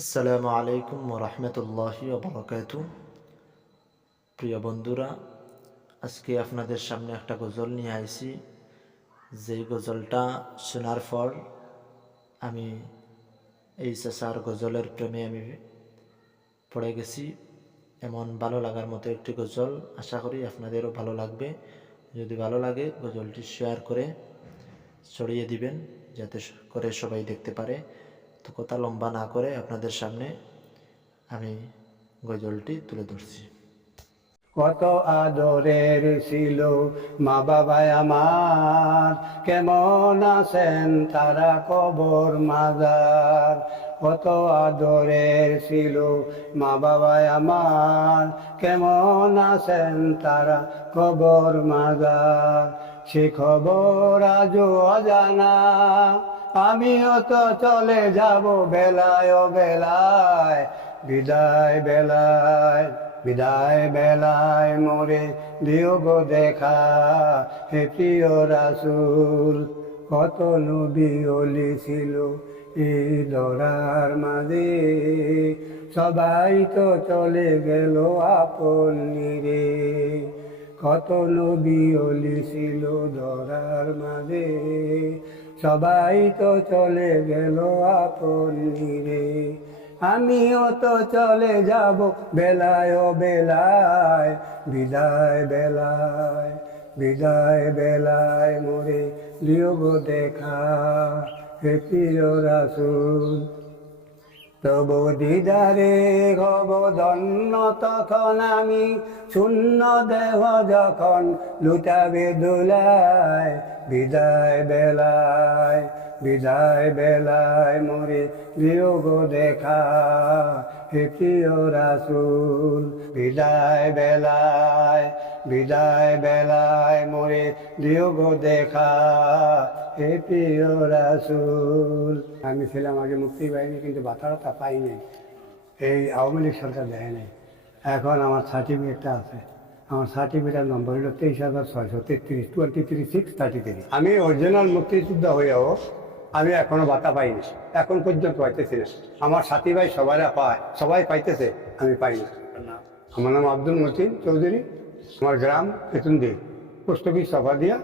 আসসালামু আলাইকুম রহমতুল্লাহি বরকাত প্রিয় বন্ধুরা, আজকে আপনাদের সামনে একটা গজল নিয়ে আইছি। যেই গজলটা শোনার পর আমি এই চাষার গজলের প্রেমে আমি পড়ে গেছি। এমন ভালো লাগার মতো একটি গজল আশা করি আপনাদেরও ভালো লাগবে। যদি ভালো লাগে, গজলটি শেয়ার করে ছড়িয়ে দিবেন, যাতে করে সবাই দেখতে পারে। তো কথা লম্বা না করে আপনাদের সামনে আমি গজলটি তুলে ধরছি। কত আদরের ছিল মা বাবায় আমার, কেমন আছেন তারা কবর মাজার। কত আদরের ছিল মা বাবায় আমার, কেমন আছেন তারা কবর মাজার। সে খবর আজও অজানা আমিও তো চলে যাব বেলায় ও বেলায়, বিদায় বেলায় বিদায় বেলায় মোরে দিও গো দেখা, হে প্রিয় রাসুল, কত নবী ছিল এই দরার মাঝে। সবাই তো চলে গেল আপন নিরে, কত নবী ছিল ধরার মাঝে। সবাই তো চলে গেল আপন নিরে আমিও তো চলে যাব বেলায় ও বেলায়। বিদায় বেলায় বিদায় বেলায় মোরে লিও গো দেখা হে প্রিয় রাসুল। তবু দিদারে হব ধন্য তখন আমি, শূন্য দেহ যখন লুটাবে দোলায় বিদায় বেলায় বিদায় বেলায় মরে বিয়োগ দেখা। হে প্রিয় রাসুল, বিদায় বেলায় বিদায় বেলায় মরে বিয়োগ দেখা। হে প্রিয় রাসুল। আমি ছিলাম আগে মুক্তি পাইনি কিন্তু বাতাটা পাইনি। এই আওয়ামী লীগ সরকার দেয় এখন আমার সার্টিফিকেটটা আছে। আমার সার্টিফিকেট নম্বর হলো তেইশ হাজার ছয়শো তেত্রিশ twenty three six thirty three আমি অরিজিনাল মুক্তিযোদ্ধা হয়েও আমি এখনও বাতা পাইনি। এখন পর্যন্ত পাইতেছি না। আমার সাথী ভাই সবাইরা পায়, সবাই পাইতেছে, আমি পাইনি। আমার নাম আব্দুল মতিন চৌধুরী, আমার গ্রাম পেতুন্দি পোস্ট অফিস সভা দিয়া